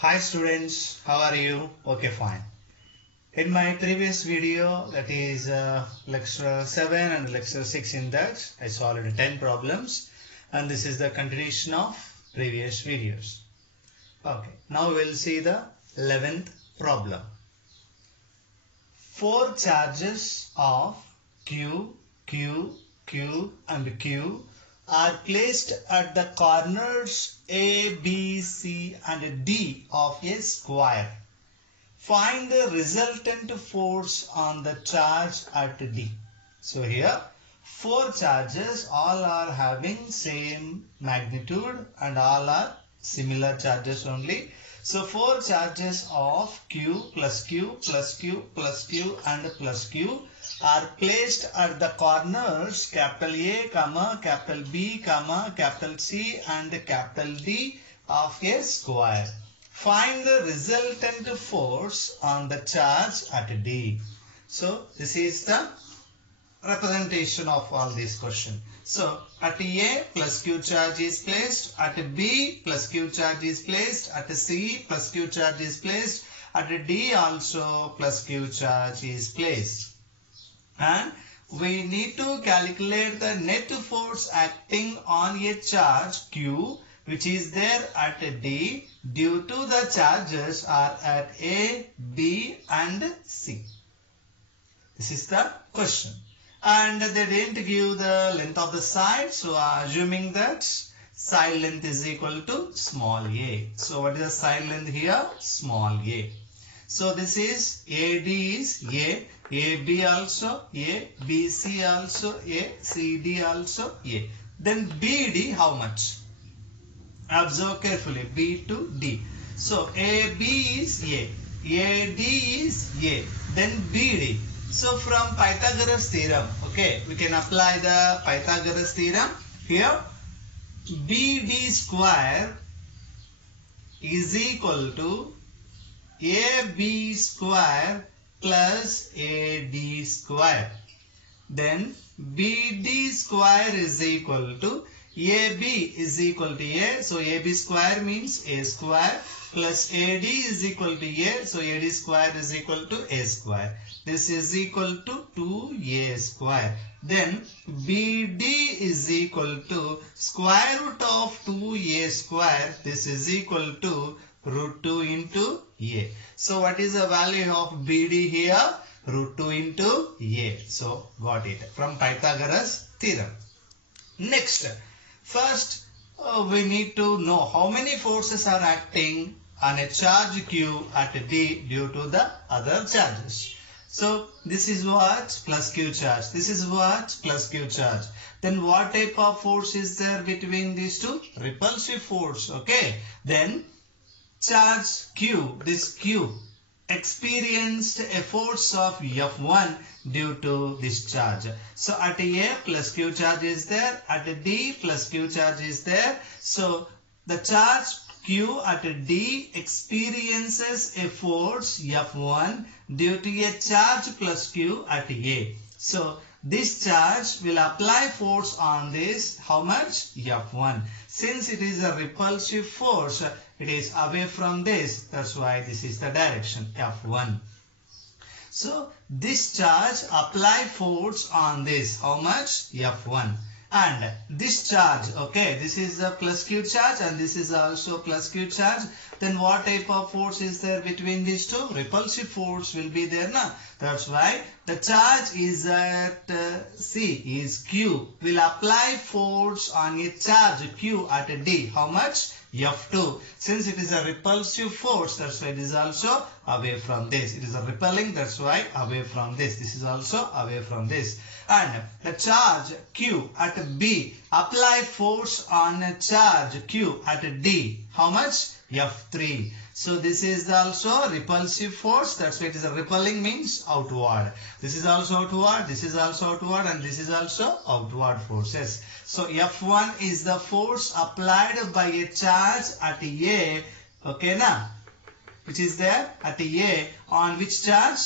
Hi students, how are you? Okay, fine. In my previous video, that is lecture 7 and lecture 6 in that, I solved 10 problems and this is the continuation of previous videos. Okay, now we'll see the 11th problem. 4 charges of Q, Q, Q and Q are placed at the corners A, B, C and D of a square. Find the resultant force on the charge at D. So here 4 charges, all are having same magnitude and all are similar charges only. So 4 charges of Q plus Q plus Q plus Q and plus Q are placed at the corners capital A, capital B, capital C and capital D of a square. Find the resultant force on the charge at D. So this is the representation of all these questions. So at A plus Q charge is placed, at B plus Q charge is placed, at C plus Q charge is placed, at D also plus Q charge is placed. And we need to calculate the net force acting on a charge Q which is there at D due to the charges are at A, B and C. This is the question. And they didn't give the length of the side, so assuming that side length is equal to small a. So what is the side length here? Small a. So this is AD is A, AB also A, BC also A, CD also A. Then BD how much? Observe carefully, B to D. So AB is A, AD is A, then BD. So from Pythagoras theorem, okay, we can apply the Pythagoras theorem. Here BD square is equal to AB square plus AD square. Then BD square is equal to AB is equal to A. So AB square means A square plus AD is equal to A. So AD square is equal to A square. This is equal to 2A square. Then BD is equal to square root of 2A square. This is equal to root 2 into A. So what is the value of BD here? Root 2 into A. So got it from Pythagoras theorem. Next, first we need to know how many forces are acting on a charge Q at D due to the other charges. So this is what? Plus Q charge. This is what? Plus Q charge. Then what type of force is there between these two? Repulsive force. Okay. Then charge Q, this Q experienced a force of F1 due to this charge. So at A plus Q charge is there, at D plus Q charge is there. So the charge Q at D experiences a force F1 due to a charge plus Q at A. So this charge will apply force on this, how much? F1. Since it is a repulsive force, it is away from this. That's why this is the direction, F1. So this charge apply force on this, how much? F1. And this charge, okay, this is a plus Q charge and this is also plus Q charge. Then what type of force is there between these two? Repulsive force will be there now. That's why the charge is at C is Q will apply force on a charge Q at D. How much? F2. Since it is a repulsive force, that's why it is also away from this. It is a repelling, that's why away from this. This is also away from this. And the charge Q at B apply force on a charge Q at D. How much? F3. So this is also repulsive force. That's why it is a repelling means outward. This is also outward. This is also outward, and this is also outward forces. So F1 is the force applied by a charge at A. Okay, now which is there at A on which charge?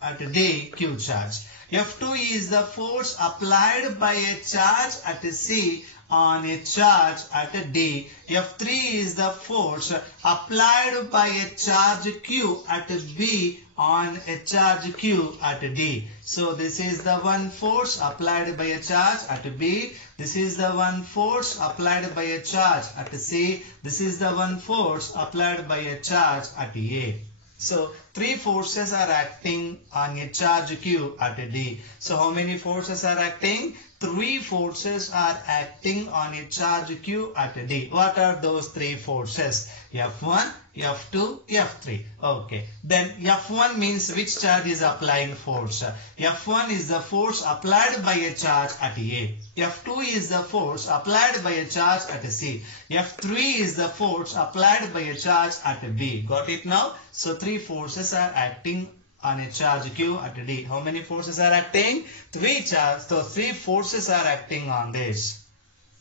At D, Q charge. F2 is the force applied by a charge at C on a charge at a D. F3 is the force applied by a charge Q at B on a charge Q at D. So this is the one force applied by a charge at B. This is the one force applied by a charge at C. This is the one force applied by a charge at A. So three forces are acting on a charge Q at D. So how many forces are acting? Three forces are acting on a charge Q at D. What are those three forces? F1, F2, F3. Okay. Then F1 means which charge is applying force? F1 is the force applied by a charge at A. F2 is the force applied by a charge at C. F3 is the force applied by a charge at B. Got it now? So three forces are acting on a charge Q at D. How many forces are acting? So three forces are acting on this.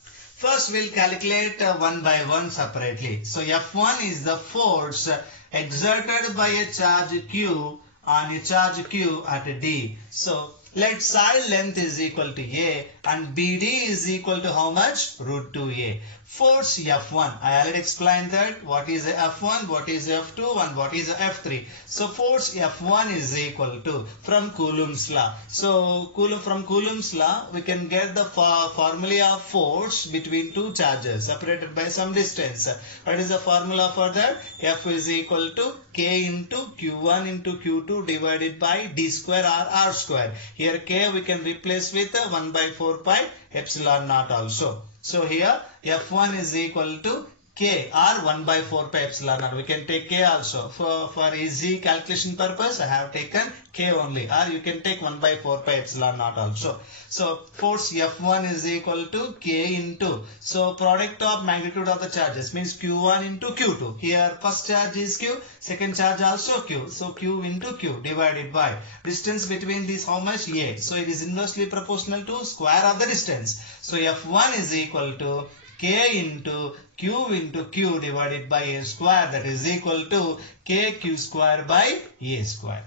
First we'll calculate one by one separately. So F1 is the force exerted by a charge Q on a charge Q at D. So let side length is equal to A and BD is equal to how much? Root 2A. Force F1. I already explained that. What is F1, what is F2 and what is F3. So force F1 is equal to, from Coulomb's law. So from Coulomb's law we can get the formula of force between two charges separated by some distance. What is the formula for that? F is equal to K into Q1 into Q2 divided by D square or R square. Here K we can replace with 1 by 4 pi epsilon naught also. So here F1 is equal to K or 1 by 4 pi epsilon naught. We can take K also. For easy calculation purpose I have taken K only, or you can take 1 by 4 pi epsilon naught also. So force F1 is equal to K into, so product of magnitude of the charges means Q1 into Q2. Here first charge is Q, second charge also Q. So Q into Q divided by distance between these how much? A. So it is inversely proportional to square of the distance. So F1 is equal to K into Q divided by A square, that is equal to KQ square by A square.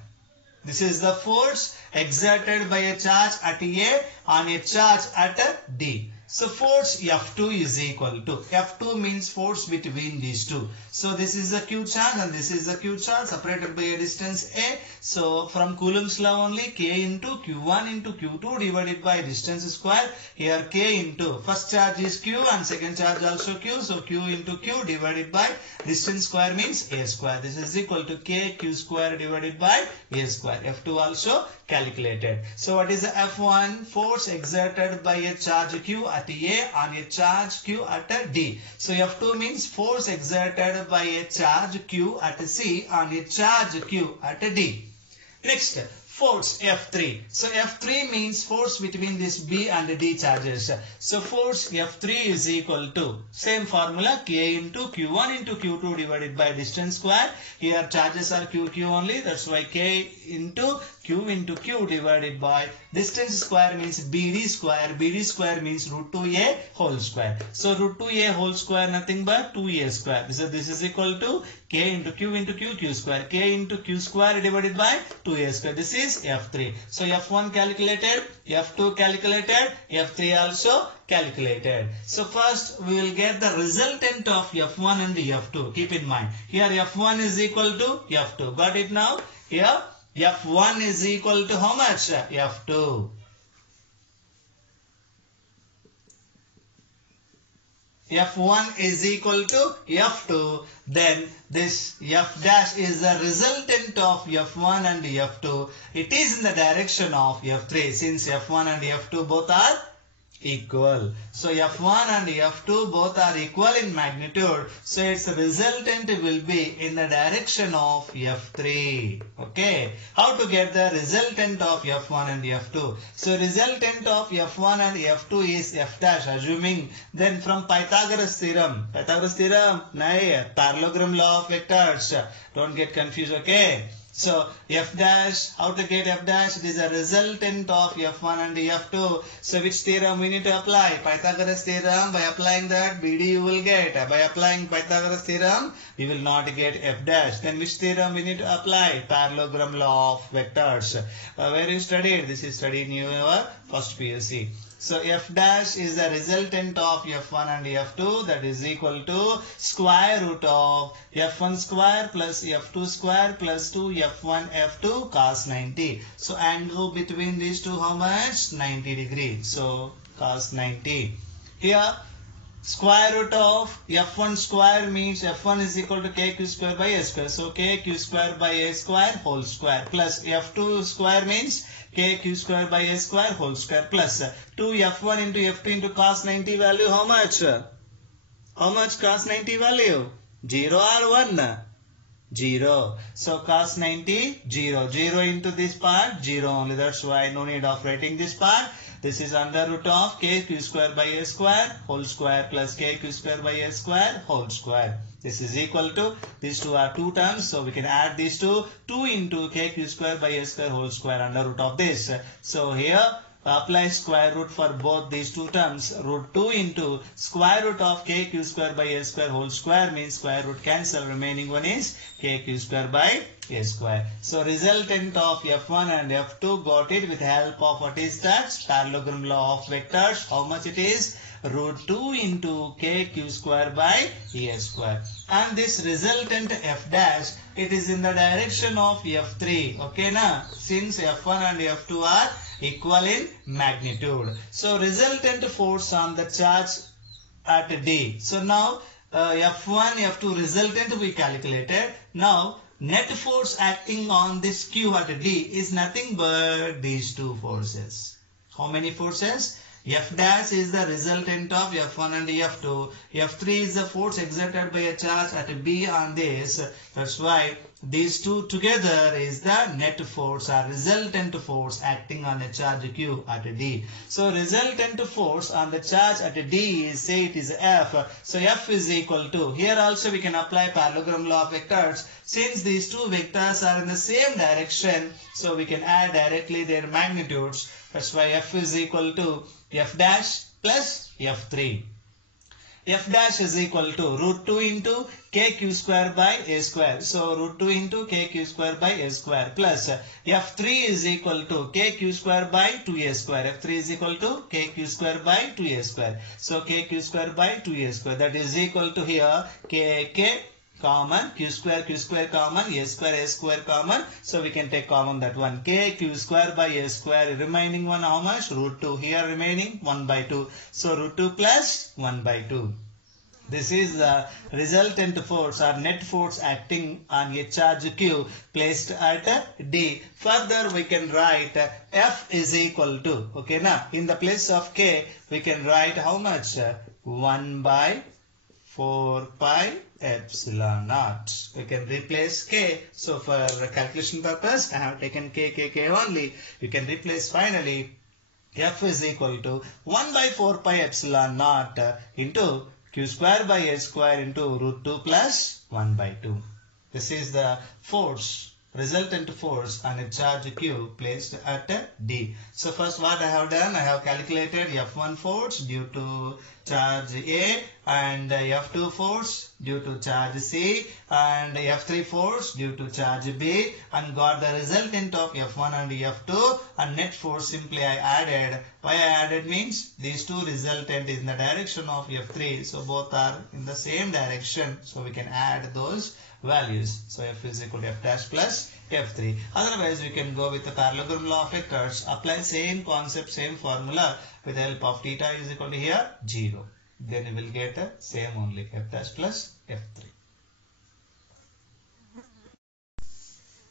This is the force exerted by a charge at A on a charge at D. So force F2 is equal to, F2 means force between these two. So this is the Q charge and this is the Q charge separated by a distance A. So from Coulomb's law only, K into Q1 into Q2 divided by distance square. Here K into, first charge is Q and second charge also Q. So Q into Q divided by distance square means A square. This is equal to KQ square divided by A square. F2 also calculated. So what is the F1? Force exerted by a charge Q at A on a charge Q at D. So F2 means force exerted by a charge Q at C on a charge Q at D. Next, force F3. So F3 means force between this B and D charges. So force F3 is equal to, same formula, K into Q1 into Q2 divided by distance square. Here charges are QQ only, that's why K into Q divided by distance square means BD square. BD square means root 2A whole square. So root 2A whole square nothing but 2A square. This is equal to K into Q square. K into Q square divided by 2A square. This is F3. So F1 calculated, F2 calculated, F3 also calculated. So first we will get the resultant of F1 and F2. Keep in mind. Here F1 is equal to F2. Got it now? Here F1 is equal to how much? F2. F1 is equal to F2. Then this F dash is the resultant of F1 and F2. It is in the direction of F3 since F1 and F2 both are equal. So F1 and F2 both are equal in magnitude. So its resultant will be in the direction of F3. Okay. How to get the resultant of F1 and F2? So resultant of F1 and F2 is F dash, assuming then from Pythagoras theorem. Nahi, parallelogram law of vectors. Don't get confused, okay? So F dash, how to get F dash? It is a resultant of F1 and F2. So which theorem we need to apply? Pythagoras theorem. By applying that, BD you will get. By applying Pythagoras theorem, you will not get F dash. Then which theorem we need to apply? Parallelogram law of vectors. Where you studied? This is studied in your first PUC. So f dash is the resultant of f1 and f2, that is equal to square root of f1 square plus f2 square plus 2 f1 f2 cos 90. So angle between these two how much? 90 degrees. So cos 90. Here square root of f1 square means f1 is equal to kq square by a square. So kq square by a square whole square plus f2 square means kq square by a square whole square plus 2f1 into f2 into cos 90 value how much? How much cos 90 value? 0 or 1? 0. So cos 90, 0. 0 into this part, 0 only. That's why no need of writing this part. This is under root of kq square by a square whole square plus kq square by a square whole square. This is equal to, these two are two terms, so we can add these two. 2 into kq square by a square whole square under root of this. So here apply square root for both these two terms. Root 2 into square root of kq square by a square whole square means square root cancel. Remaining one is kq square by a square. So resultant of f1 and f2 got it with help of what is that? Parallelogram law of vectors. How much it is? Root 2 into kq square by a square. And this resultant f dash, it is in the direction of f3. Okay na? Since f1 and f2 are equal in magnitude. So resultant force on the charge at D. So now F1, F2 resultant we calculated. Now net force acting on this Q at D is nothing but these two forces. How many forces? F dash is the resultant of F1 and F2. F3 is the force exerted by a charge at B on this. That's why these two together is the net force or resultant force acting on a charge Q at D. So resultant force on the charge at D is, say it is F. So F is equal to, here also we can apply parallelogram law of vectors. Since these two vectors are in the same direction, so we can add directly their magnitudes. That's why F is equal to F dash plus F3. F dash is equal to root 2 into kq square by a square. So root 2 into kq square by a square plus F3 is equal to kq square by 2a square. F3 is equal to kq square by 2a square. So kq square by 2a square, that is equal to here kk common, q square common, a square common. So we can take common that one. K q square by a square. Remaining one how much? Root 2. Here remaining 1 by 2. So root 2 plus 1 by 2. This is the resultant force or net force acting on a charge Q placed at D. Further we can write F is equal to, okay now, in the place of K we can write how much? 1 by 4 pi epsilon naught. We can replace K. So for calculation purpose, I have taken K only. You can replace finally F is equal to 1 by 4 pi epsilon naught into Q square by A square into root 2 plus 1 by 2. This is the force, resultant force on a charge Q placed at D. So first what I have done, I have calculated F1 force due to charge A and F2 force due to charge C and F3 force due to charge B and got the resultant of F1 and F2 and net force simply I added. Why I added means these two resultant is in the direction of F3, so both are in the same direction, so we can add those values. So F is equal to F dash plus F3. Otherwise we can go with the parallelogram law of vectors, apply same concept, same formula with the help of theta is equal to here 0. Then you will get the same only F dash plus F3.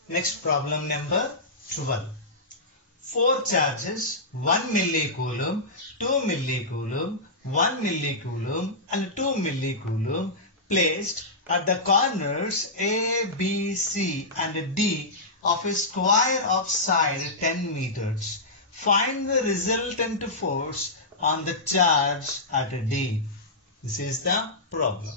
Next problem number 12. 4 charges 1 millicoulomb, 2 millicoulomb, 1 millicoulomb and 2 millicoulomb placed at the corners A, B, C and D of a square of side 10 meters. Find the resultant force on the charge at D. This is the problem.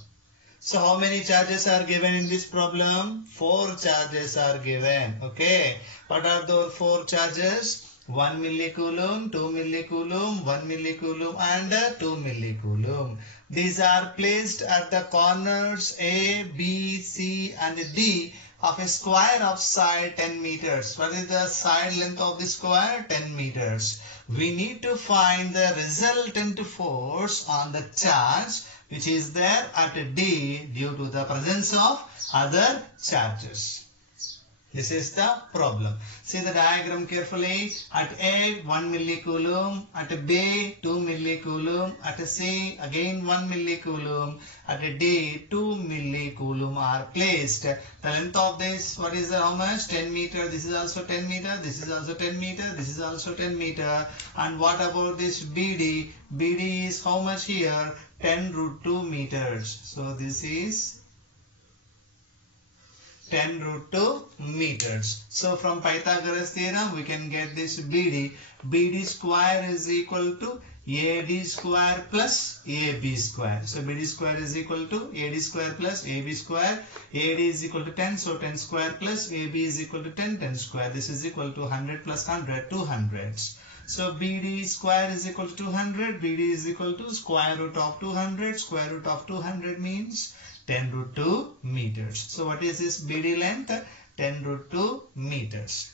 So how many charges are given in this problem? 4 charges are given. Okay. What are those 4 charges? 1 millicoulomb, 2 millicoulomb, 1 millicoulomb and 2 millicoulomb. These are placed at the corners A, B, C and D of a square of side 10 meters. What is the side length of the square? 10 meters. We need to find the resultant force on the charge which is there at D due to the presence of other charges. This is the problem. See the diagram carefully. At A, 1 millicoulomb. At B, 2 millicoulomb. At C, again 1 millicoulomb. At D, 2 millicoulomb are placed. The length of this, what is the, how much? 10 meter. This is also 10 meter. This is also 10 meter. This is also 10 meter. And what about this BD? BD is how much here? 10 root 2 meters. So this is 10 root 2 meters. So from Pythagoras theorem we can get this BD. BD square is equal to AD square plus AB square. So BD square is equal to AD square plus AB square. AD is equal to 10, so 10 square plus AB is equal to 10, 10 square. This is equal to 100 plus 100, 200s. So BD square is equal to 200. BD is equal to square root of 200. Square root of 200 means 10 root 2 meters. So what is this BD length? 10 root 2 meters.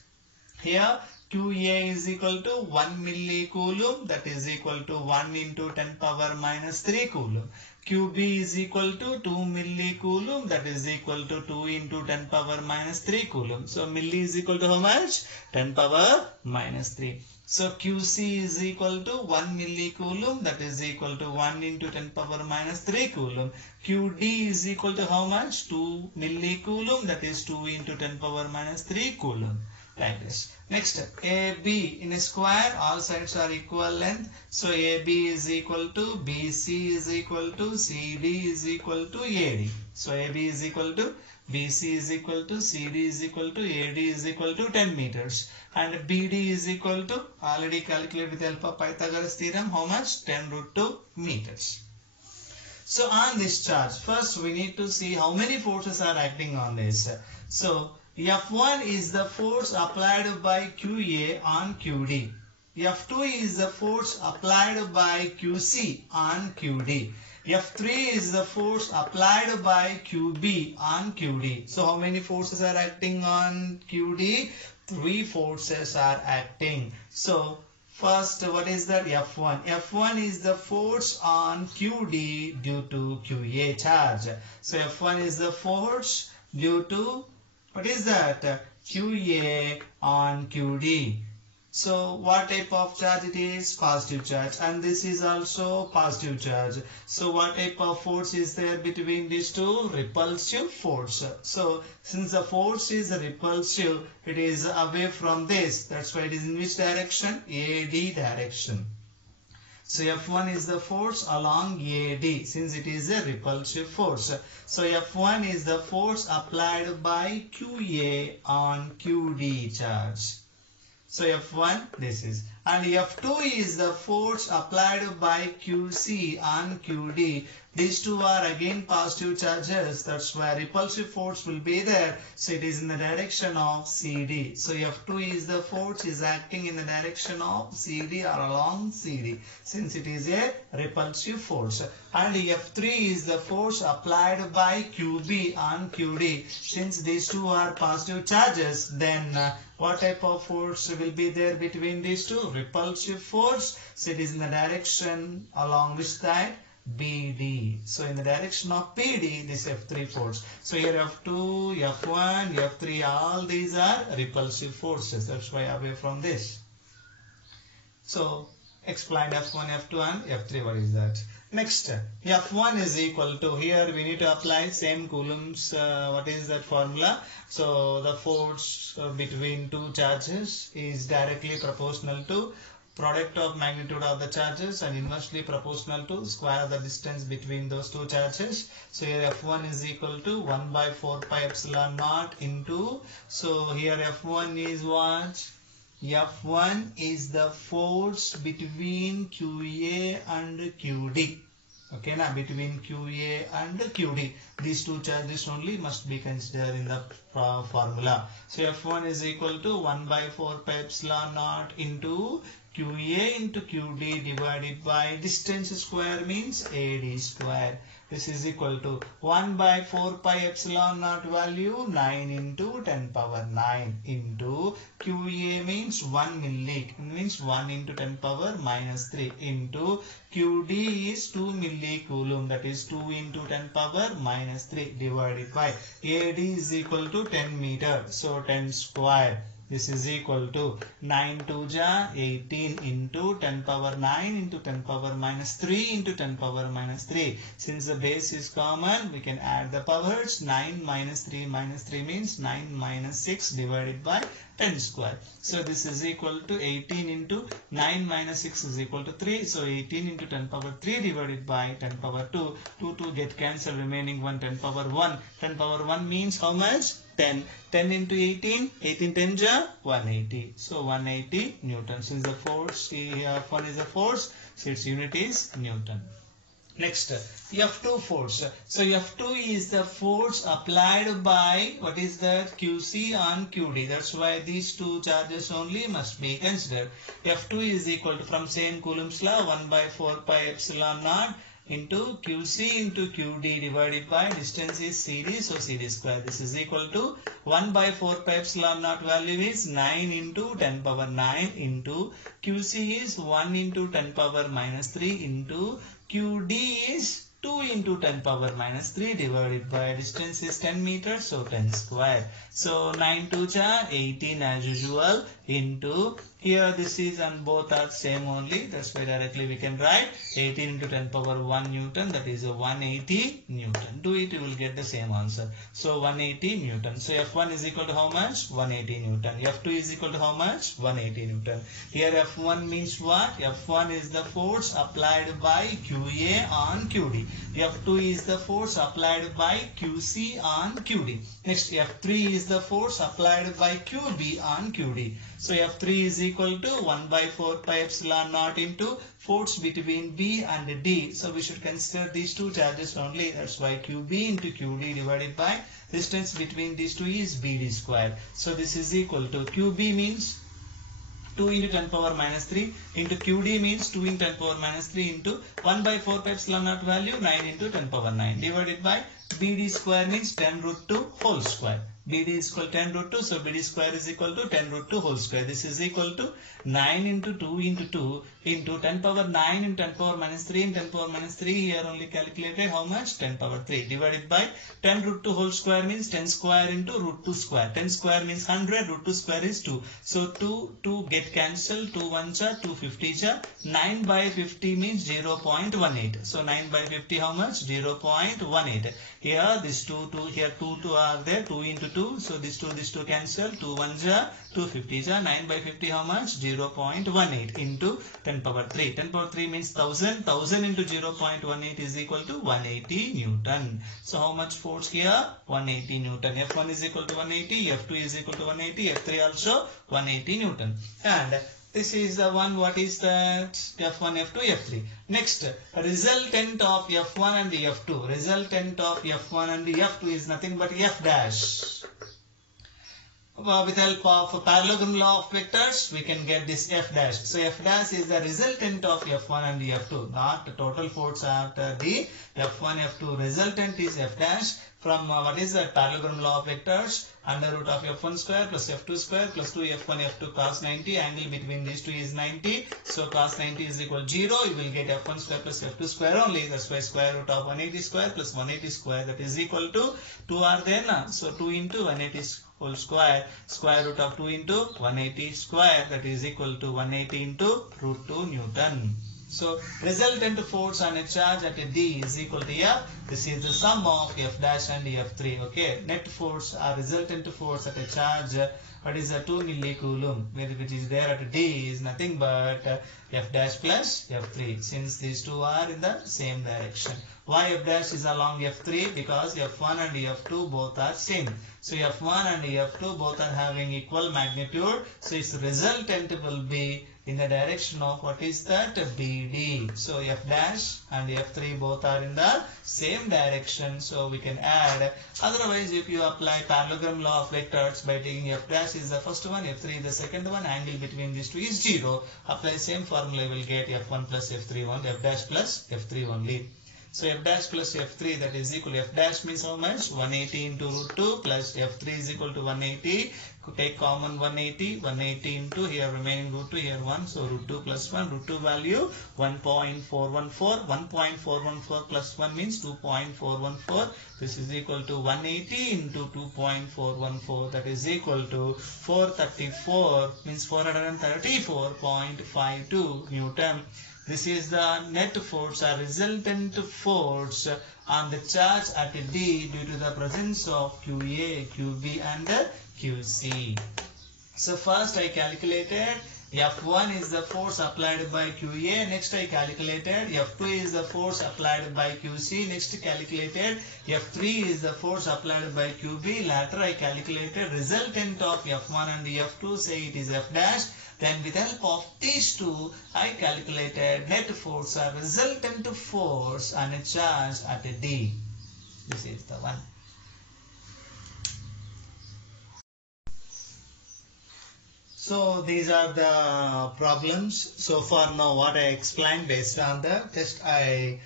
Here QA is equal to 1 millicoulomb, that is equal to 1 into 10 power minus 3 coulomb. QB is equal to 2 millicoulomb, that is equal to 2 into 10 power minus 3 coulomb. So milli is equal to how much? 10 power minus 3. So QC is equal to 1 millicoulomb, that is equal to 1 into 10 power minus 3 coulomb. QD is equal to how much? 2 millicoulomb, that is 2 into 10 power minus 3 coulomb. Like this. Next, AB in a square, all sides are equal length. So AB is equal to BC is equal to CD is equal to AD. So AB is equal to BC is equal to CD is equal to AD is equal to 10 meters. And BD is equal to, already calculated with the help of Pythagoras theorem, how much? 10 root 2 meters. So on this charge, first we need to see how many forces are acting on this. So F1 is the force applied by QA on QD. F2 is the force applied by QC on QD. F3 is the force applied by QB on QD. So how many forces are acting on QD? 3 forces are acting. So first, what is that? F1. F1 is the force on QD due to QA charge. So F1 is the force due to, what is that? QA on QD. So what type of charge it is? Positive charge. And this is also positive charge. So what type of force is there between these two? Repulsive force. So since the force is repulsive, it is away from this. That's why it is in which direction? AD direction. So F1 is the force along AD since it is a repulsive force. So F1 is the force applied by QA on QD charge. So F1 this is, and F2 is the force applied by QC on QD. These two are again positive charges. That's why repulsive force will be there. So it is in the direction of CD. So F2 is the force is acting in the direction of CD or along CD since it is a repulsive force. And F3 is the force applied by QB on QD. Since these two are positive charges, then what type of force will be there between these two? Repulsive force. So it is in the direction along which side? BD. So in the direction of BD, this F3 force. So here F2, F1, F3, all these are repulsive forces. That's why away from this. So explain F1, F2 and F3. What is that? Next, F1 is equal to, here we need to apply same Coulomb's, what is that formula? So the force between two charges is directly proportional to product of magnitude of the charges and inversely proportional to square the distance between those two charges. So here F1 is equal to 1 by 4 pi epsilon naught into, so here F1 is what? F1 is the force between QA and QD. Okay, now between QA and QD. These two charges only must be considered in the formula. So F1 is equal to 1 by 4 pi epsilon naught into QA into QD divided by distance square means AD square. This is equal to 1 by 4 pi epsilon naught value 9 into 10 power 9 into QA means 1 milli, means 1 into 10 power minus 3 into QD is 2 millicoulomb, that is 2 into 10 power minus 3 divided by AD is equal to 10 meter. So 10 square. This is equal to 9 2 ja 18 into 10 power 9 into 10 power minus 3 into 10 power minus 3. Since the base is common, we can add the powers. 9 minus 3 means 9 minus 6 divided by 10 square. So this is equal to 18 into 9 minus 6 is equal to 3. So 18 into 10 power 3 divided by 10 power 2. 2 get cancelled, remaining 1 10 power 1. 10 power 1 means how much? 10. 10 into 18, 18 10 ja 180. So 180 Newton. Since the force F1 is a force, so its unit is Newton. Next, F2 force. So F2 is the force applied by, what is that? QC on QD. That's why these two charges only must be considered. F2 is equal to, from same Coulomb's law, 1 by 4 pi epsilon naught into QC into QD divided by distance is CD, so CD square. This is equal to 1 by 4 pi epsilon naught value is 9 into 10 power 9 into QC is 1 into 10 power minus 3 into QD is 2 into 10 power minus 3 divided by distance is 10 meters, so 10 square. So 9 2 ja 18 as usual into, here this is and both are same only, that's why directly we can write 18 into 10 power 1 Newton, that is a 180 Newton. Do it, you will get the same answer. So 180 Newton. So F1 is equal to how much? 180 Newton. F2 is equal to how much? 180 Newton. Here F1 means what? F1 is the force applied by QA on QD. F2 is the force applied by QC on QD. Next, F3 is the force applied by QB on QD. So F3 is equal to 1 by 4 pi epsilon naught into force between B and D. So we should consider these two charges only. That's why QB into QD divided by distance between these two is BD square. So this is equal to QB means 2 into 10 power minus 3 into QD means 2 into 10 power minus 3 into 1 by 4 pi epsilon naught value 9 into 10 power 9 divided by BD square means 10 root 2 whole square. BD is equal to 10 root 2, so BD square is equal to 10 root 2 whole square. This is equal to 9 into 2 into 2 into 10 power 9 into 10 power minus 3 and 10 power minus 3, here only calculated how much? 10 power 3 divided by 10 root 2 whole square means 10 square into root 2 square. 10 square means 100, root 2 square is 2. So 2 get cancelled, 2 1 ja, 2 50 ja, 9 by 50 means 0.18. So 9 by 50 how much? 0.18. Here this 2 here 2 are there, 2 into 2, so this 2 cancel, 2 1 ja, 2 50 ja, 9 by 50 how much? 0.18 into 10 power 3. 10 power 3 means 1000, 1000 into 0.18 is equal to 180 Newton. So how much force here? 180 Newton. F1 is equal to 180, F2 is equal to 180, F3 also 180 Newton. And this is the one, what is that? F1, F2, F3. Next, resultant of F1 and the F2. Resultant of F1 and the F2 is nothing but F dash. With help of parallelogram law of vectors, we can get this F dash. So F dash is the resultant of F1 and the F2, not the total force after the F1, F2. Resultant is F dash from what is that? Parallelogram law of vectors, under root of F1 square plus F2 square plus 2 F1 F2 cos 90. Angle between these two is 90. So cos 90 is equal to 0. You will get F1 square plus F2 square only. That's why square root of 180 square plus 180 square, that is equal to 2 are there now. So 2 into 180 whole square, square root of 2 into 180 square, that is equal to 180 into root 2 Newton. So resultant force on a charge at a D is equal to F. This is the sum of F dash and F3. Okay, net force or resultant force at a charge, what is a 2 millicoulomb, which is there at D, is nothing but F dash plus F3, since these two are in the same direction. Why F dash is along F3? Because F1 and F2 both are same. So F1 and F2 both are having equal magnitude. So its resultant will be in the direction of, what is that? BD. So F dash and F3 both are in the same direction. So we can add. Otherwise, if you apply parallelogram law of vectors by taking F dash is the first one, F3 is the second one, angle between these two is 0. Apply same formula, you will get F1 plus F3 only, F dash plus F3 only. So f dash plus f3, that is equal to f dash means how much? 180 into root 2 plus f3 is equal to 180. Could take common 180 into here remaining root 2, here 1. So root 2 plus 1, root 2 value 1.414. 1.414 plus 1 means 2.414. This is equal to 180 into 2.414, that is equal to 434, means 434.52 Newton. This is the net force or resultant force on the charge at D due to the presence of QA, QB and QC. So first I calculated F1 is the force applied by QA. Next I calculated F2 is the force applied by QC. Next calculated F3 is the force applied by QB. Later I calculated resultant of F1 and F2. Say it is F dash. Then with help of these two, I calculated net force or resultant force on a charge at a D. This is the one. So these are the problems. So far now what I explained based on the test, I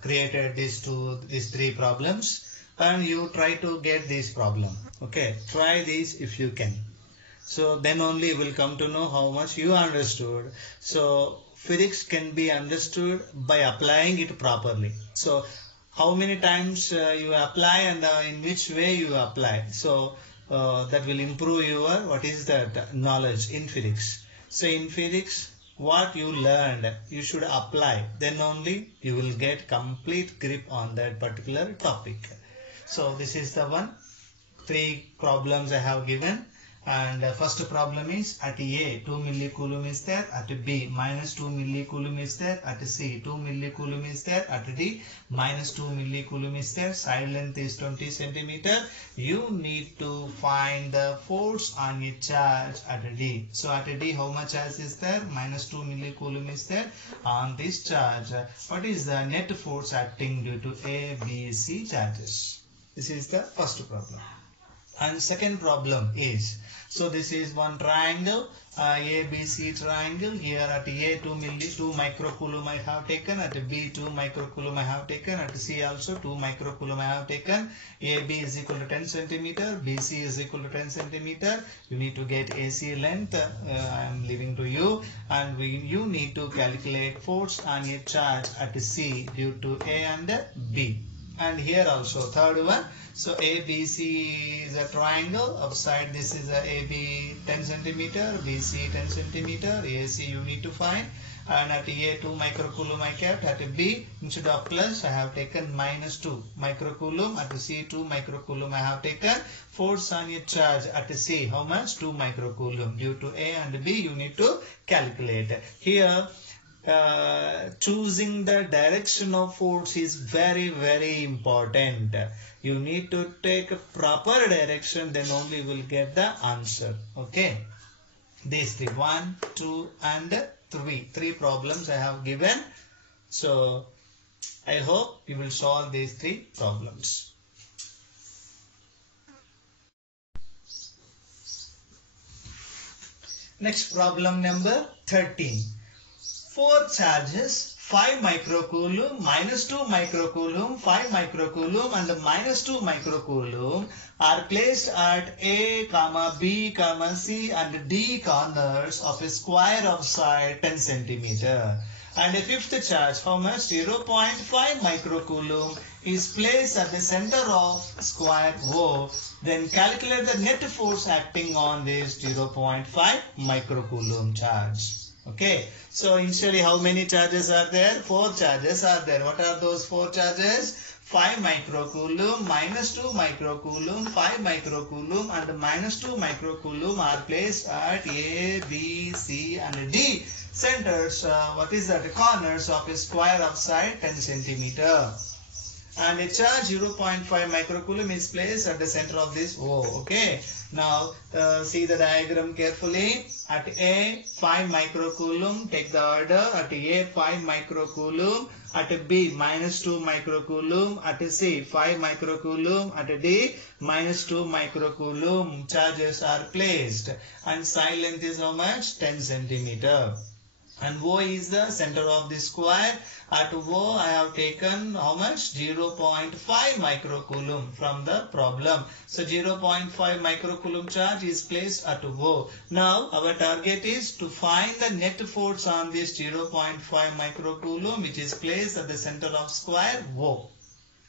created these three problems, and you try to get this problem. Okay, try this if you can. So then only you will come to know how much you understood. So physics can be understood by applying it properly. So how many times you apply and in which way you apply. So that will improve your what is that knowledge in physics. So in physics, what you learned you should apply. Then only you will get complete grip on that particular topic. So this is the one. 3 problems I have given. And first problem is at A 2 millicoulomb is there, at B minus 2 millicoulomb is there, at C 2 millicoulomb is there, at D minus 2 millicoulomb is there, side length is 20 centimeter. You need to find the force on a charge at D. So at D how much charge is there? Minus 2 millicoulomb is there on this charge. What is the net force acting due to A, B, C charges? This is the first problem. And second problem is, so this is one triangle, ABC triangle. Here at A 2 microcoulomb I have taken, at B 2 microcoulomb I have taken, at C also 2 microcoulomb I have taken. AB is equal to 10 centimeter, BC is equal to 10 centimeter. You need to get AC length, I am leaving to you, and you need to calculate force on a charge at C due to A and B. And here also third one. So ABC is a triangle. Outside this is a AB 10 centimeter, BC 10 centimeter, AC you need to find. And at A 2 microcoulomb I kept. At B instead of plus I have taken minus 2 microcoulomb. At C 2 microcoulomb I have taken. Force on a charge at C how much? 2 microcoulomb. Due to A and B you need to calculate. Here choosing the direction of force is very, very important. You need to take a proper direction, then only you will get the answer. Okay. These 3, 1, 2 and 3. 3 problems I have given. So I hope you will solve these 3 problems. Next problem number 13. 4 charges, 5 microcoulomb, minus 2 microcoulomb, 5 microcoulomb and minus 2 microcoulomb are placed at A, B, C and D corners of a square of side 10 centimeter. And a fifth charge, how much? 0.5 microcoulomb is placed at the center of square O. Then calculate the net force acting on this 0.5 microcoulomb charge. Okay, so initially how many charges are there? 4 charges are there. What are those 4 charges? 5 microcoulomb, minus 2 microcoulomb, 5 microcoulomb and minus 2 microcoulomb are placed at A, B, C and D centers. What is that? Corners of a square of side 10 centimeter. And a charge 0.5 microcoulomb is placed at the center of this O. Okay. Now see the diagram carefully. At A 5 microcoulomb, take the order. At A 5 microcoulomb, at B minus 2 microcoulomb, at C 5 microcoulomb, at D minus 2 microcoulomb charges are placed. And side length is how much? 10 centimeter. and O is the center of the square. At O I have taken how much? 0.5 microcoulomb from the problem. So 0.5 microcoulomb charge is placed at O. Now our target is to find the net force on this 0.5 microcoulomb which is placed at the center of square O.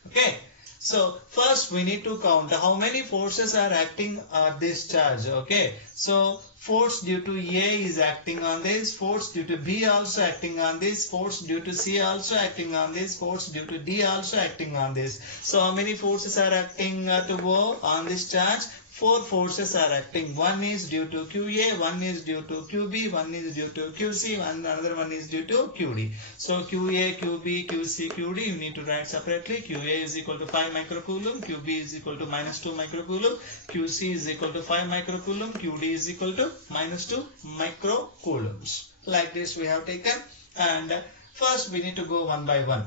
Okay. So first we need to count how many forces are acting on this charge. Okay. So force due to A is acting on this, force due to B also acting on this, force due to C also acting on this, force due to D also acting on this. So how many forces are acting to O on this charge? 4 forces are acting. One is due to QA, one is due to QB, one is due to QC, and another one is due to QD. So QA, QB, QC, QD you need to write separately. QA is equal to 5 microcoulomb, QB is equal to -2 microcoulomb, QC is equal to 5 microcoulomb, QD is equal to -2 microcoulombs. Like this we have taken, and first we need to go one by one.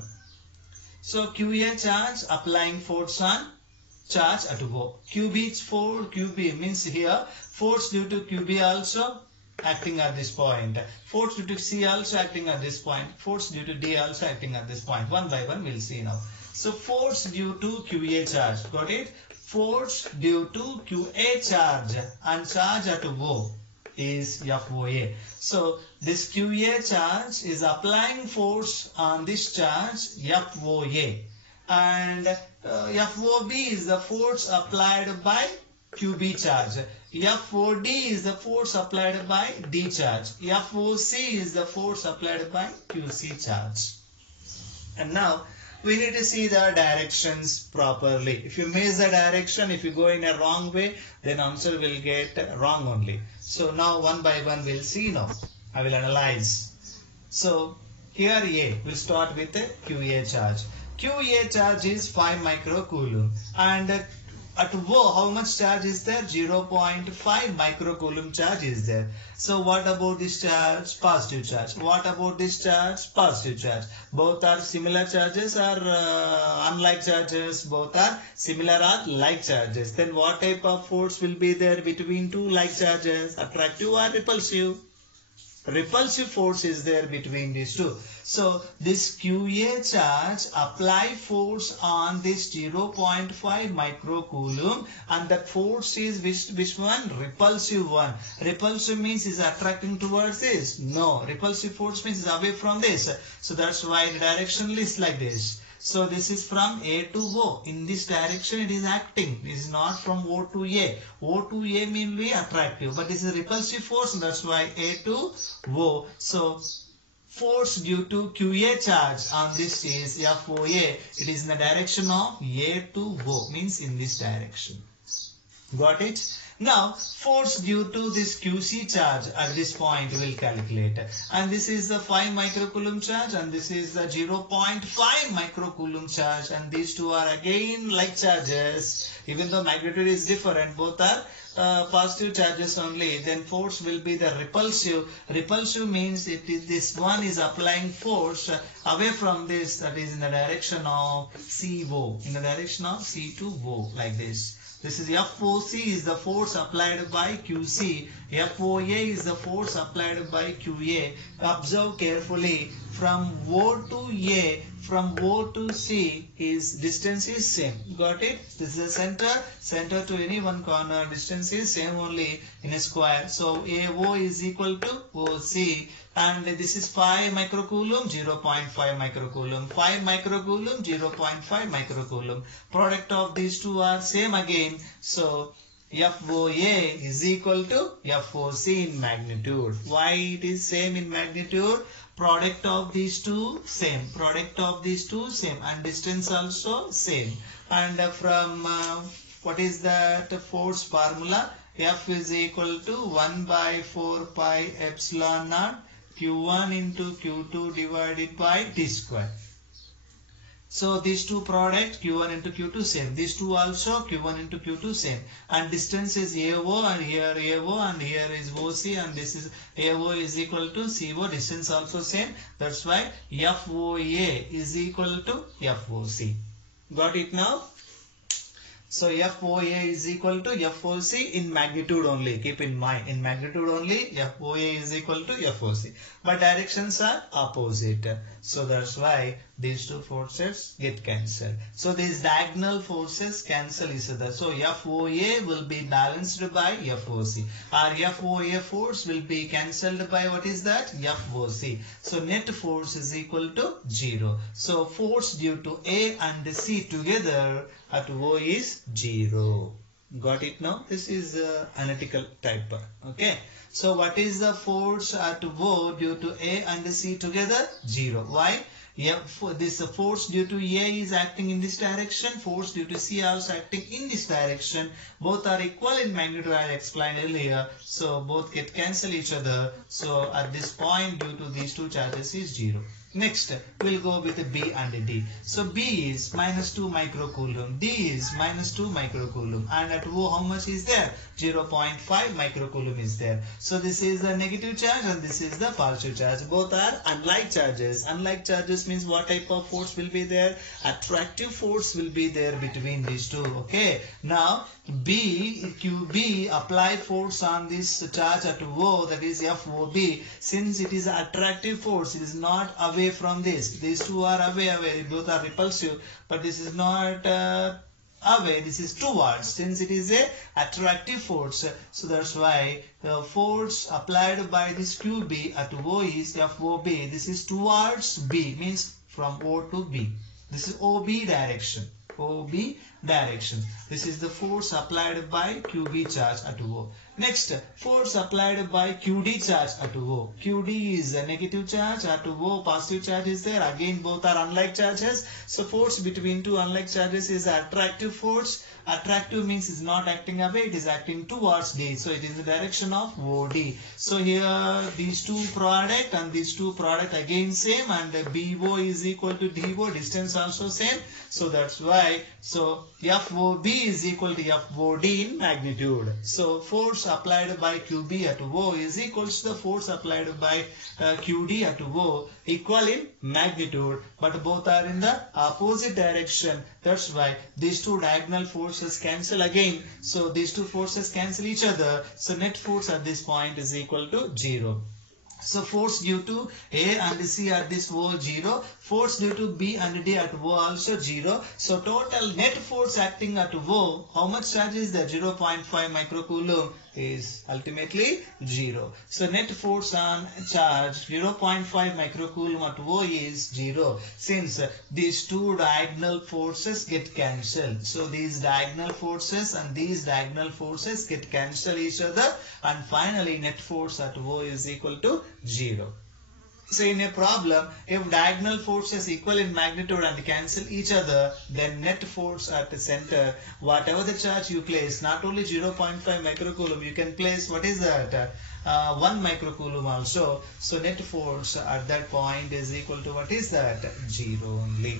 So QA charge applying force on charge at O. QB means here force due to QB also acting at this point. Force due to C also acting at this point. Force due to D also acting at this point. One by one we'll see now. So force due to QA charge. Got it? Force due to QA charge and charge at O is FOA. So this QA charge is applying force on this charge FOA. And FOB is the force applied by QB charge. FOD is the force applied by D charge. FOC is the force applied by QC charge. And now we need to see the directions properly. If you miss the direction, if you go in a wrong way, then answer will get wrong only. So now one by one we'll see now. I will analyze. So here A, we'll start with the QA charge. QA charge is 5 microcoulomb, and at O how much charge is there? 0.5 microcoulomb charge is there. So what about this charge? Positive charge. What about this charge? Positive charge. Both are similar charges or unlike charges? Both are similar or like charges. Then what type of force will be there between two like charges? Attractive or repulsive? Repulsive force is there between these two. So this QA charge apply force on this 0.5 microcoulomb, and that force is which one? Repulsive one. Repulsive means is attracting towards this? No. Repulsive force means is away from this. So that's why the direction is like this. So this is from A to O. In this direction it is acting. This is not from O to A. O to A means be attractive. But this is repulsive force. That's why A to O. So force due to QA charge on this is FOA. It is in the direction of A to O. Means in this direction. Got it? Now force due to this QC charge at this point we will calculate, and this is the 5 microcoulomb charge and this is the 0.5 microcoulomb charge, and these two are again like charges. Even though magnitude is different, both are positive charges only. Then force will be the repulsive. Repulsive means it is this one is applying force away from this, that is in the direction of CO, in the direction of C to O, like this. This is FOC is the force applied by QC. FOA is the force applied by QA. Observe carefully. From O to A, from O to C, his distance is same. Got it? This is the center. Center to any one corner. Distance is same only in a square. So AO is equal to OC. And this is 5 microcoulomb, 0.5 microcoulomb. 5 microcoulomb, 0.5 microcoulomb. Product of these two are same again. So FOA is equal to FOC in magnitude. Why it is same in magnitude? Product of these two same. Product of these two same. And distance also same. And from what is that force formula? F is equal to 1 by 4 pi epsilon naught Q1 into Q2 divided by D square. So these two product Q1 into Q2 same. These two also Q1 into Q2 same. And distance is AO, and here AO, and here is OC, and this is AO is equal to CO. Distance also same. That's why FOA is equal to FOC. Got it now? So FOA is equal to FOC in magnitude only. Keep in mind, in magnitude only, FOA is equal to FOC. But directions are opposite. So that's why these two forces get cancelled. So these diagonal forces cancel each other. So FOA will be balanced by FOC. Our FOA force will be cancelled by what is that? FOC. So net force is equal to 0. So force due to A and C together at O is 0. Got it now? This is analytical type. Okay. So what is the force at O due to A and C together? 0. Why? This force due to A is acting in this direction, force due to C also acting in this direction. Both are equal in magnitude, I explained earlier. So both get cancel each other. So at this point, due to these two charges is 0. Next, we'll go with B and D. So B is minus 2 microcoulomb, D is minus 2 microcoulomb, and at O how much is there? 0.5 microcoulomb is there. So this is the negative charge and this is the positive charge. Both are unlike charges. Unlike charges means what type of force will be there? Attractive force will be there between these two. Okay. Now QB apply force on this charge at O, that is FOB. Since it is attractive force, it is not away from this. These two are away. Both are repulsive, but this is not away, this is towards, since it is a attractive force. So that's why the force applied by this QB at O is FOB. This is towards B, means from O to B. This is OB direction. OB direction. This is the force applied by QB charge at O. Next, force applied by QD charge at O. QD is a negative charge, at O positive charge is there. Again, both are unlike charges. So force between two unlike charges is attractive force. Attractive means is not acting away, it is acting towards D. So it is the direction of OD. So here these two product and these two product again same, and BO is equal to DO, distance also same. So that's why, so FOB is equal to FOD in magnitude. So force applied by QB at O is equal to the force applied by QD at O, equal in magnitude, but both are in the opposite direction. That's why these two diagonal forces cancel again. So these two forces cancel each other. So net force at this point is equal to 0. So force due to A and C at this O 0, force due to B and D at O also 0. So total net force acting at O, how much charge is there? 0.5 microcoulomb is ultimately 0. So net force on charge 0.5 microcoulomb at O is 0, since these two diagonal forces get cancelled. So these diagonal forces and these diagonal forces get cancelled each other, and finally net force at O is equal to 0. So in a problem, if diagonal forces equal in magnitude and cancel each other, then net force at the center, whatever the charge you place, not only 0.5 microcoulomb, you can place, what is that? 1 microcoulomb also. So net force at that point is equal to, what is that? 0 only.